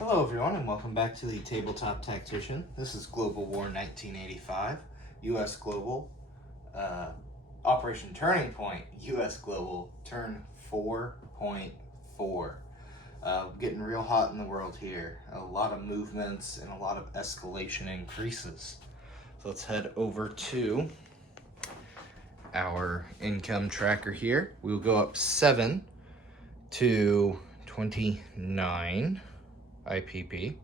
Hello everyone and welcome back to the Tabletop Tactician. This is Global War 1985, U.S. Global, Operation Turning Point, U.S. Global, turn 4.4. Getting real hot in the world here. A lot of movements and a lot of escalation increases. So let's head over to our income tracker here. We'll go up 7 to 29 IPP.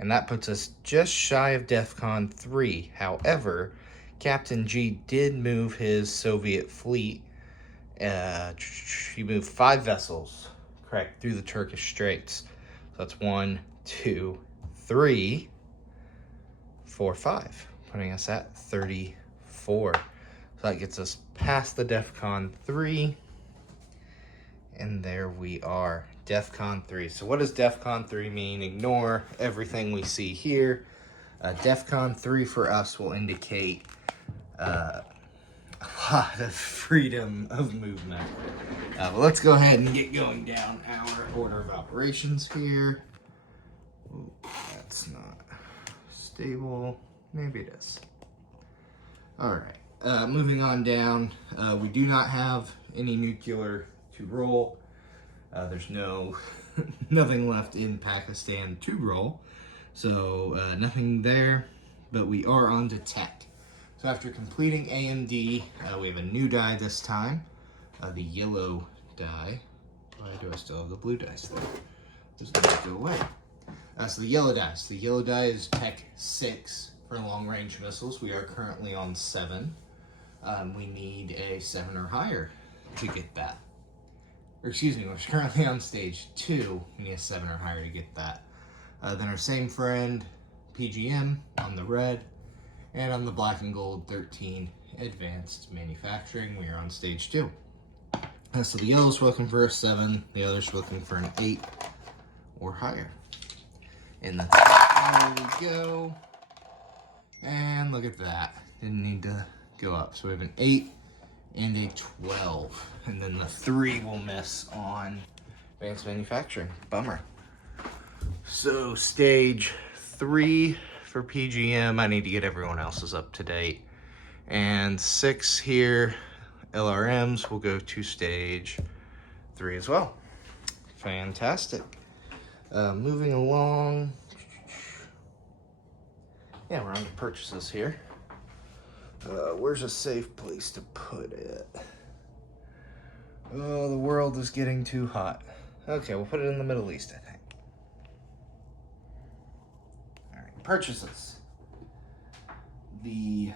And that puts us just shy of DEFCON 3. However, Captain G did move his Soviet fleet. He moved 5 vessels, correct, through the Turkish Straits. So that's 1, 2, 3, 4, 5, putting us at 34. So that gets us past the DEFCON 3. And there we are, DEFCON 3. So what does DEFCON 3 mean? Ignore everything we see here. DEFCON 3 for us will indicate a lot of freedom of movement. But let's go ahead and get going down our order of operations here. Ooh, that's not stable. Maybe it is. All right, moving on down. We do not have any nuclear to roll. There's nothing left in Pakistan to roll, so nothing there, but we are on to tech. So after completing AMD, we have a new die this time, the yellow die. Why do I still have the blue dice there? Those dice go away. So the yellow dice. The yellow die is Tech 6 for long-range missiles. We are currently on 7. We need a 7 or higher to get that. Or excuse me, we're currently on stage 2. We need a 7 or higher to get that. Then our same friend, PGM, on the red. And on the black and gold, 13, advanced manufacturing. We are on stage 2. So the yellow's looking for a 7. The other's looking for an 8 or higher. And that's there we go. And look at that. Didn't need to go up. So we have an 8. And a 12, and then the 3 will miss on advanced manufacturing. Bummer. So stage 3 for PGM. I need to get everyone else's up to date. And 6 here, LRMs will go to stage 3 as well. Fantastic. Moving along. Yeah, we're on to purchases here. Where's a safe place to put it? Oh, the world is getting too hot. Okay, we'll put it in the Middle East, I think. All right, purchases. The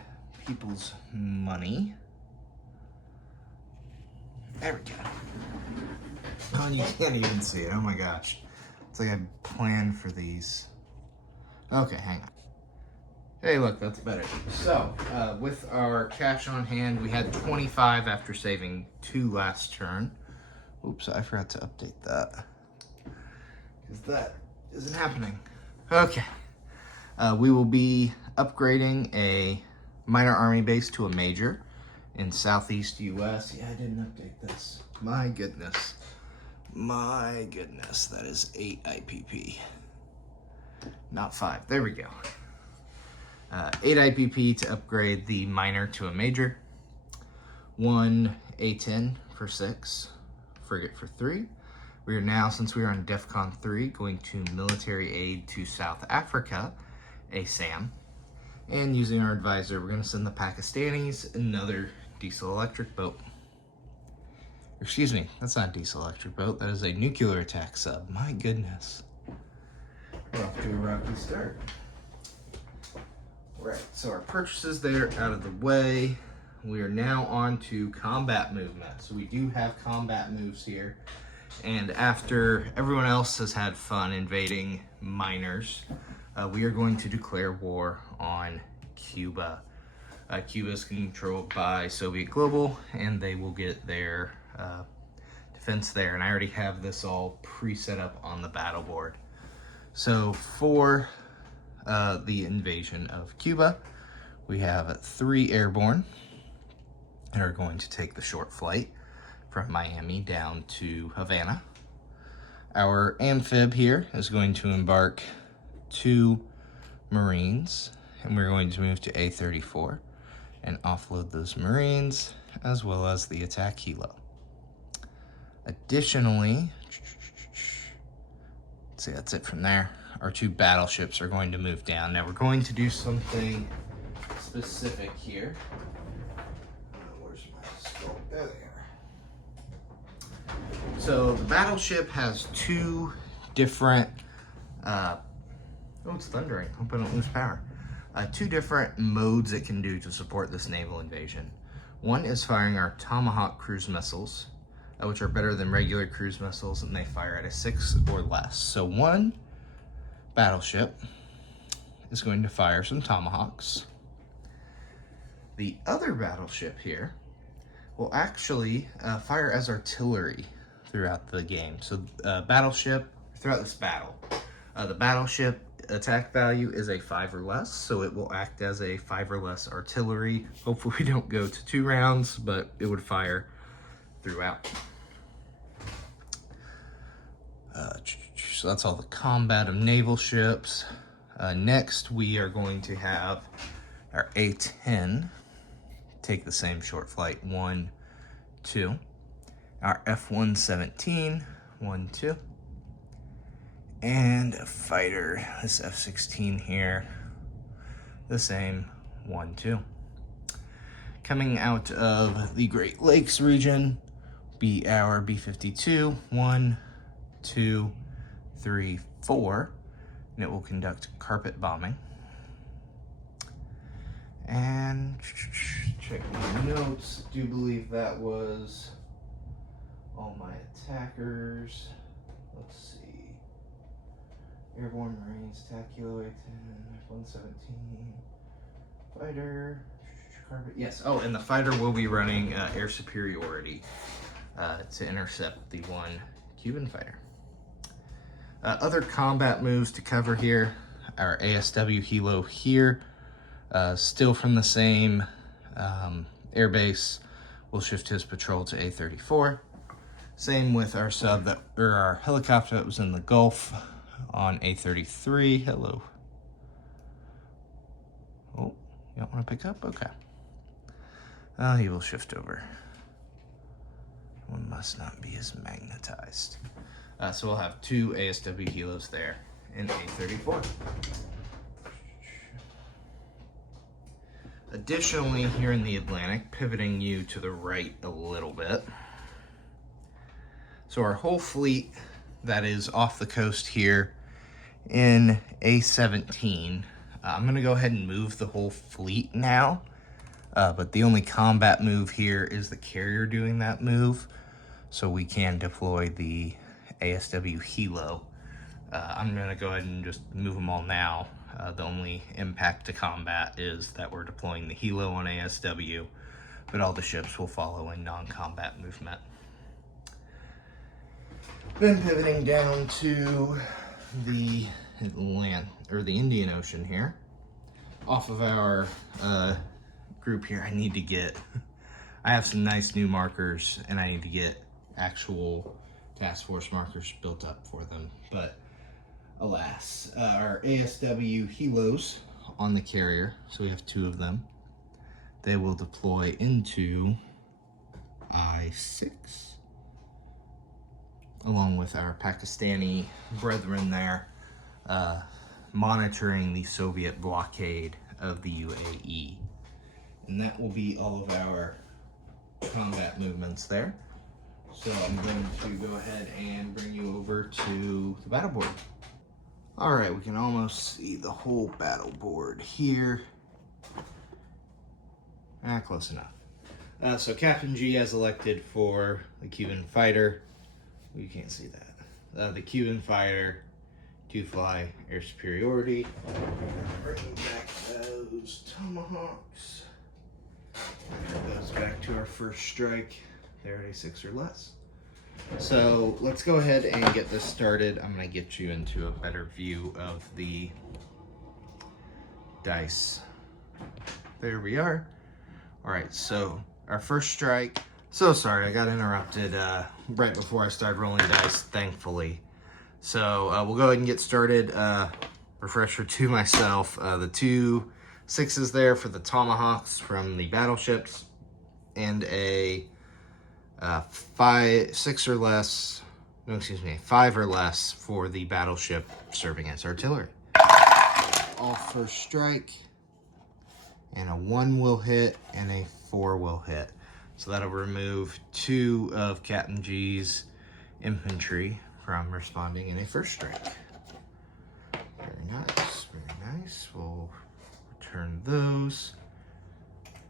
people's money. There we go. Oh, you can't even see it. Oh my gosh. It's like I planned for these. Okay, hang on. Hey, look, that's better. So, with our cash on hand, we had 25 after saving 2 last turn. Oops, I forgot to update that. Because that isn't happening. Okay. We will be upgrading a minor army base to a major in southeast U.S. Yeah, I didn't update this. My goodness. My goodness, that is 8 IPP. Not 5. There we go. 8 IPP to upgrade the minor to a major, 1 A-10 for 6, frigate for 3. We are now, since we are on DEFCON 3, going to military aid to South Africa, a SAM. And using our advisor, we're going to send the Pakistanis another diesel electric boat. Excuse me, that's not a diesel electric boat, that is a nuclear attack sub. My goodness. We're off to a rocky start. Right, so our purchases there out of the way. We are now on to combat movement. So we do have combat moves here. And after everyone else has had fun invading miners, we are going to declare war on Cuba. Cuba is controlled by Soviet Global, and they will get their defense there. And I already have this all pre-set up on the battle board. So for the invasion of Cuba, we have 3 airborne that are going to take the short flight from Miami down to Havana. our amphib here is going to embark 2 Marines, and we're going to move to A34 and offload those Marines, as well as the attack helo. Additionally, let's see, that's it from there. Our 2 battleships are going to move down. Now we're going to do something specific here. Where's my scope? There they are. So the battleship has 2 different, oh, it's thundering. Hope I don't lose power. 2 different modes it can do to support this naval invasion. One is firing our Tomahawk cruise missiles, which are better than regular cruise missiles, and they fire at a 6 or less. So one battleship is going to fire some Tomahawks. The other battleship here will actually fire as artillery throughout the game. So battleship, throughout this battle, the battleship attack value is a 5 or less, so it will act as a 5 or less artillery. Hopefully we don't go to 2 rounds, but it would fire throughout. So that's all the combat of naval ships. Next, we are going to have our A-10 take the same short flight, 1, 2. Our F-117, 1, 2. And a fighter, this F-16 here, the same, 1, 2. Coming out of the Great Lakes region, be our B-52, 1, 2, 3, 4, and it will conduct carpet bombing. And check my notes. I do believe that was all my attackers. Let's see. Airborne Marines, attack Kilo 810, F-117, fighter, carpet. Yes, oh, and the fighter will be running air superiority to intercept the 1 Cuban fighter. Other combat moves to cover here, our ASW helo here, still from the same airbase, will shift his patrol to A34. Same with our our helicopter that was in the Gulf on A33. Hello. Oh, you don't want to pick up? Okay. He will shift over. One must not be as magnetized. So we'll have 2 ASW helos there in A34. Additionally, here in the Atlantic, pivoting you to the right a little bit. So our whole fleet that is off the coast here in A17, I'm going to go ahead and move the whole fleet now. But the only combat move here is the carrier doing that move. So we can deploy the ASW helo. I'm going to go ahead and just move them all now. The only impact to combat is that we're deploying the helo on ASW, but all the ships will follow in non-combat movement. Then pivoting down to the Indian Ocean here. Off of our group here, I have some nice new markers, and I need to get actual task force markers built up for them. But alas, our ASW helos on the carrier, so we have 2 of them, they will deploy into I-6, along with our Pakistani brethren there, monitoring the Soviet blockade of the UAE. And that will be all of our combat movements there. So I'm going to go ahead and bring you over to the battle board. All right, we can almost see the whole battle board here. Close enough. So Captain G has elected for the Cuban fighter. You can't see that. The Cuban fighter to fly air superiority. Bringing back those Tomahawks. And that goes back to our first strike. They're at a 6 or less. So let's go ahead and get this started. I'm going to get you into a better view of the dice. There we are. All right, so our first strike. So sorry, I got interrupted right before I started rolling dice, thankfully. So we'll go ahead and get started. Refresher to myself, the 2 6s there for the Tomahawks from the battleships, and a 5 or less for the battleship serving as artillery. All first strike, and a 1 will hit and a 4 will hit. So that'll remove 2 of Captain G's infantry from responding in a first strike. Very nice, very nice. We'll return those.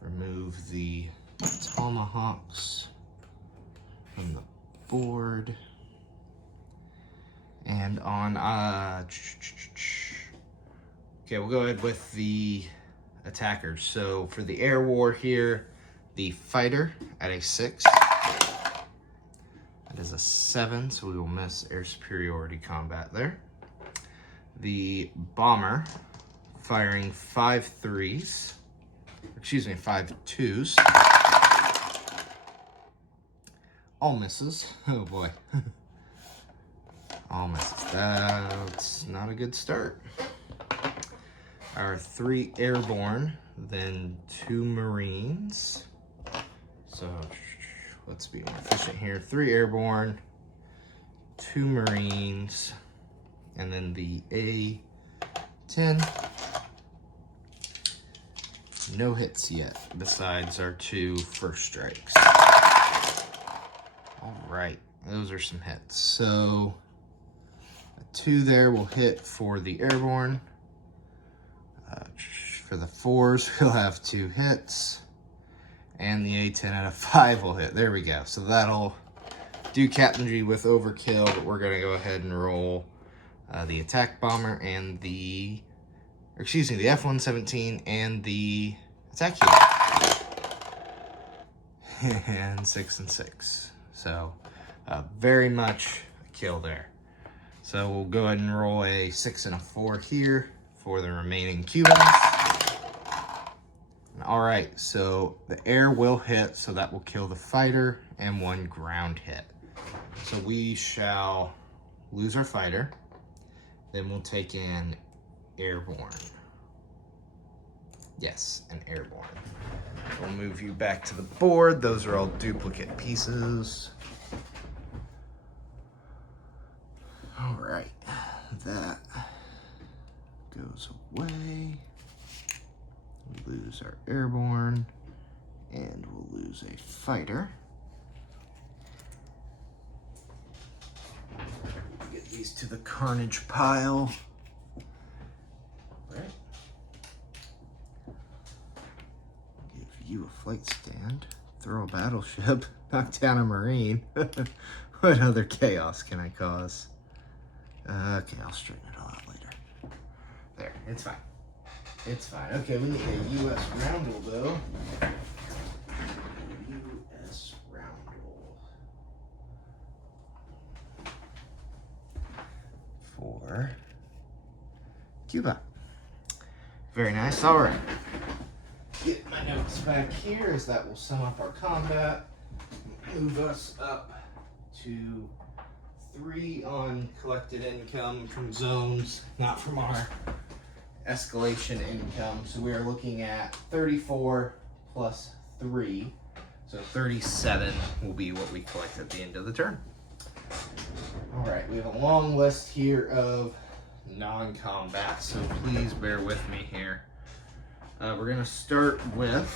Remove the Tomahawks from the board. And on, okay, we'll go ahead with the attackers. So for the air war here, the fighter at a 6. That is a 7, so we will miss air superiority combat there. The bomber firing 5 3s, excuse me, 5 2s. All misses. Oh boy. All misses. That's not a good start. Our 3 airborne, then 2 Marines. So let's be more efficient here. 3 airborne, 2 Marines, and then the A-10. No hits yet, besides our 2 first strikes. All right, those are some hits. So a 2 there will hit for the airborne. For the 4s, we'll have 2 hits. And the A-10 at a 5 will hit. There we go. So that'll do Captain G with overkill, but we're going to go ahead and roll the attack bomber and the F-117 and the attack helo. And 6 and 6. So very much a kill there. So we'll go ahead and roll a 6 and a 4 here for the remaining Cubans. All right, so the air will hit, so that will kill the fighter, and 1 ground hit. So we shall lose our fighter, then we'll take in airborne. Yes, an airborne. We'll move you back to the board. Those are all duplicate pieces. All right, that goes away. We lose our airborne, and we'll lose a fighter. Get these to the carnage pile. Right. Give you a flight stand, throw a battleship, knock down a Marine. What other chaos can I cause? Okay, I'll straighten it all out later. There, it's fine. It's fine. Okay, we need a U.S. roundel, though. U.S. roundel. For Cuba. Very nice. All right. Get my notes back here, as that will sum up our combat. Move us up to 3 on collected income from zones, not from our escalation income. So we are looking at 34 plus 3. So 37 will be what we collect at the end of the turn. All right, we have a long list here of non-combat, so please bear with me here. We're going to start with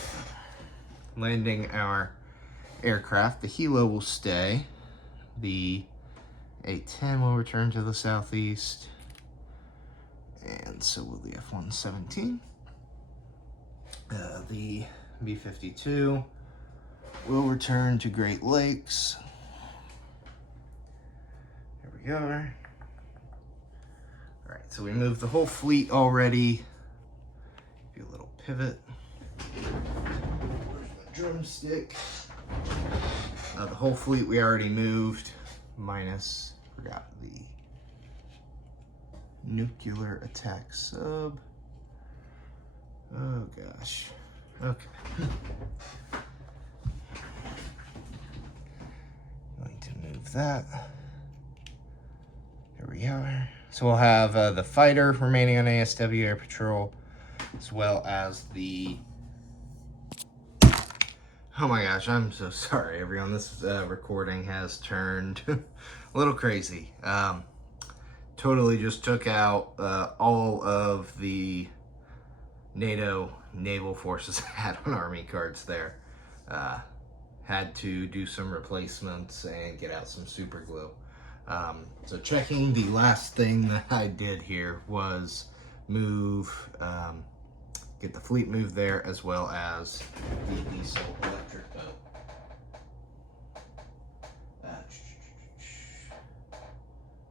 landing our aircraft. The helo will stay. The A-10 will return to the southeast. And so will the F-117. The B-52 will return to Great Lakes. There we go. All right, so we moved the whole fleet already. Do a little pivot. Where's my drumstick? The whole fleet we already moved, minus, forgot the nuclear attack sub. Oh gosh. Okay. Going to move that. There we we are. So we'll have the fighter remaining on ASW Air Patrol, as well as the... Oh my gosh, I'm so sorry, everyone. This recording has turned a little crazy. Totally just took out all of the NATO naval forces had on Army cards there. Had to do some replacements and get out some super glue. So checking, the last thing that I did here was move, get the fleet moved there, as well as the diesel electric boat.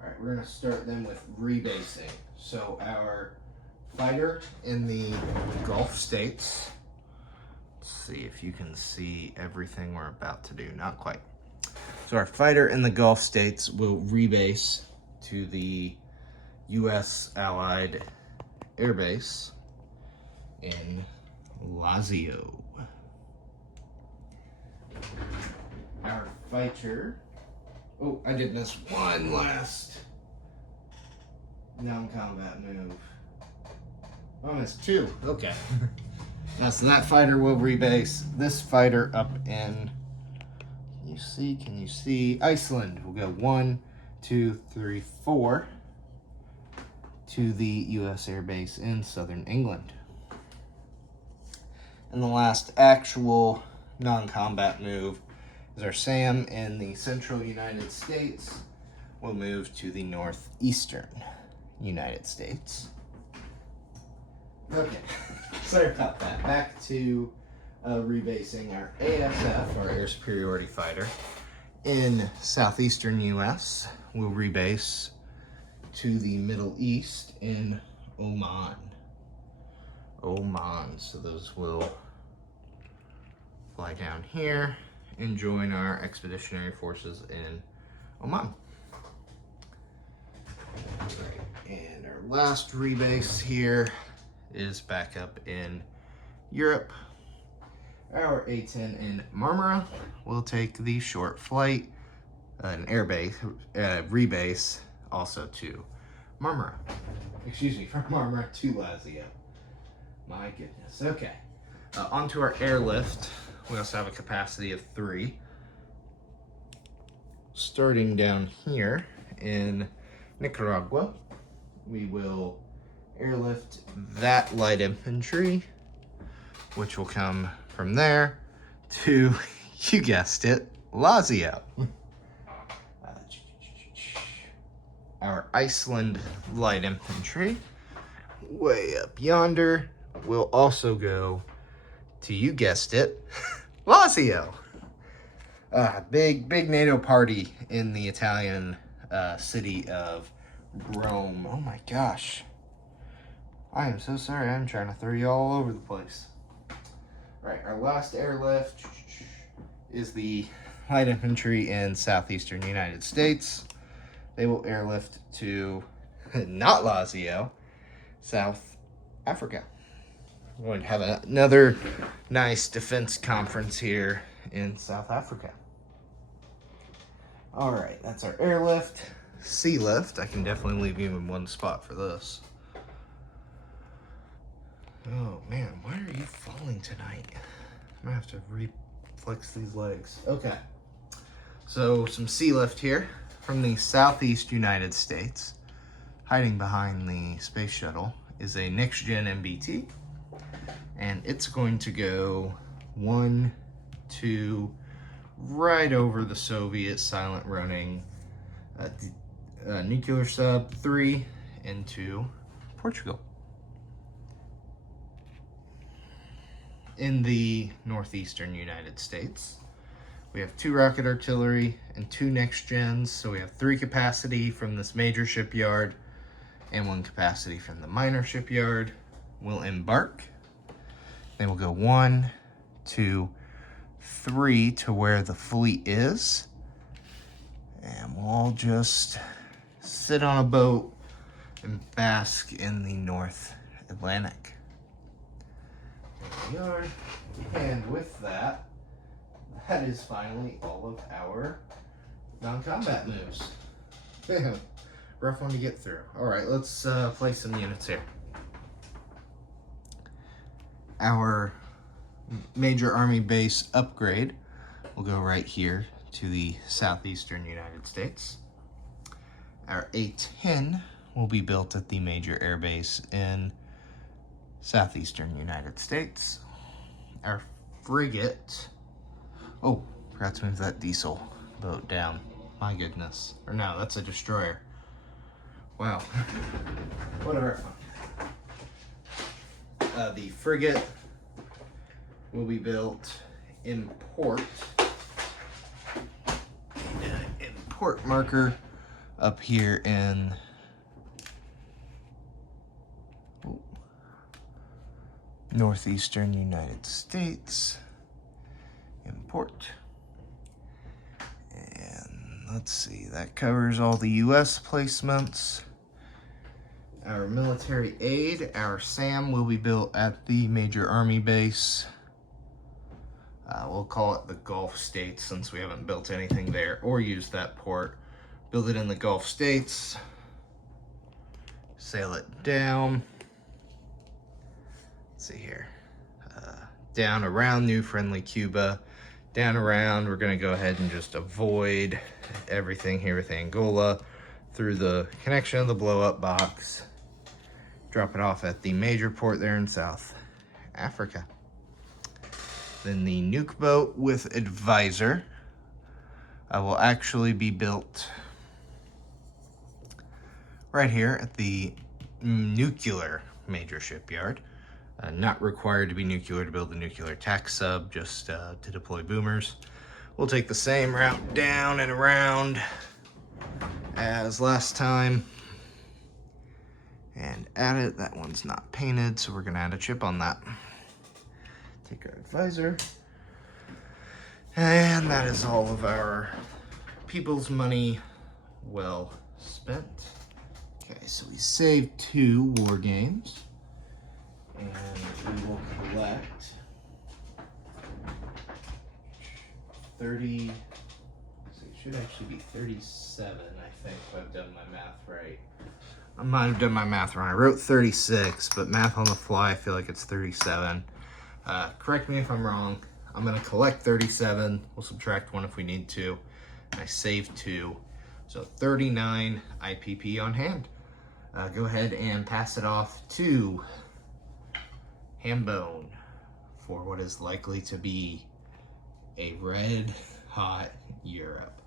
Alright, we're going to start then with rebasing. So our fighter in the Gulf states, let's see if you can see everything we're about to do. Not quite. So our fighter in the Gulf states will rebase to the U.S. Allied Air Base in Lazio. Our fighter... Oh, I did miss one last non-combat move. Oh, I missed two. Okay. So that fighter will rebase. This fighter up in... Can you see? Iceland. We'll go 1, 2, 3, 4 to the U.S. Air Base in southern England. And the last actual non-combat move is our SAM in the central United States. We'll move to the northeastern United States. Okay, sorry about that. Back to rebasing our ASF, our Air Superiority Fighter, in southeastern U.S. We'll rebase to the Middle East in Oman. So those will fly down here and join our expeditionary forces in Oman. And our last rebase here is back up in Europe. Our A-10 in Marmara will take the short flight, an air base, rebase also to Marmara. Excuse me, from Marmara to Lazio. My goodness. Okay. Onto our airlift. We also have a capacity of 3. Starting down here in Nicaragua, we will airlift that light infantry, which will come from there to, you guessed it, Lazio. Our Iceland light infantry, way up yonder, will also go to, you guessed it, Lazio. Big NATO party in the Italian city of Rome. Oh my gosh. I am so sorry. I'm trying to throw you all over the place. Right, our last airlift is the light infantry in southeastern United States. They will airlift to, not Lazio, South Africa. We're going to have another nice defense conference here in South Africa. All right, that's our airlift. Sea lift, I can definitely leave you in one spot for this. Oh man, why are you falling tonight? I'm gonna have to reflex these legs. Okay, so some sea lift here from the southeast United States. Hiding behind the space shuttle is a next-gen MBT, and it's going to go 1, 2, right over the Soviet silent running nuclear sub 3 into Portugal. In the northeastern United States, we have 2 rocket artillery and 2 next gens, so we have 3 capacity from this major shipyard and 1 capacity from the minor shipyard. We'll embark. Then we'll go 1, 2, 3 to where the fleet is, and we'll all just sit on a boat and bask in the North Atlantic. There we are. And with that, that is finally all of our non-combat moves. rough one to get through. All right, let's place some units here. Our major army base upgrade will go right here to the southeastern United States. Our A-10 will be built at the major air base in southeastern United States. Our frigate, oh, forgot to move that diesel boat down. My goodness. Or no, that's a destroyer. Wow. Whatever. The frigate will be built in port. In port marker up here in northeastern United States. In port. And let's see, that covers all the US placements. Our military aid, our SAM, will be built at the major army base. We'll call it the Gulf States since we haven't built anything there or used that port. Build it in the Gulf States. Sail it down. Let's see here. Down around New Friendly Cuba. Down around, we're going to go ahead and just avoid everything here with Angola through the connection of the blow-up box. Drop it off at the major port there in South Africa. Then the nuke boat with advisor will actually be built right here at the nuclear major shipyard. Not required to be nuclear to build a nuclear attack sub, just to deploy boomers. We'll take the same route down and around as last time and add it. That one's not painted, so we're gonna add a chip on that. Take our advisor. And that is all of our people's money well spent. Okay, so we saved 2 war games. And we will collect 30, so it should actually be 37, I think, if I've done my math right. I might have done my math wrong. I wrote 36, but math on the fly, I feel like it's 37. Correct me if I'm wrong. I'm gonna collect 37. We'll subtract 1 if we need to. And I saved 2. So 39 IPP on hand. Go ahead and pass it off to Hambone for what is likely to be a red hot Europe.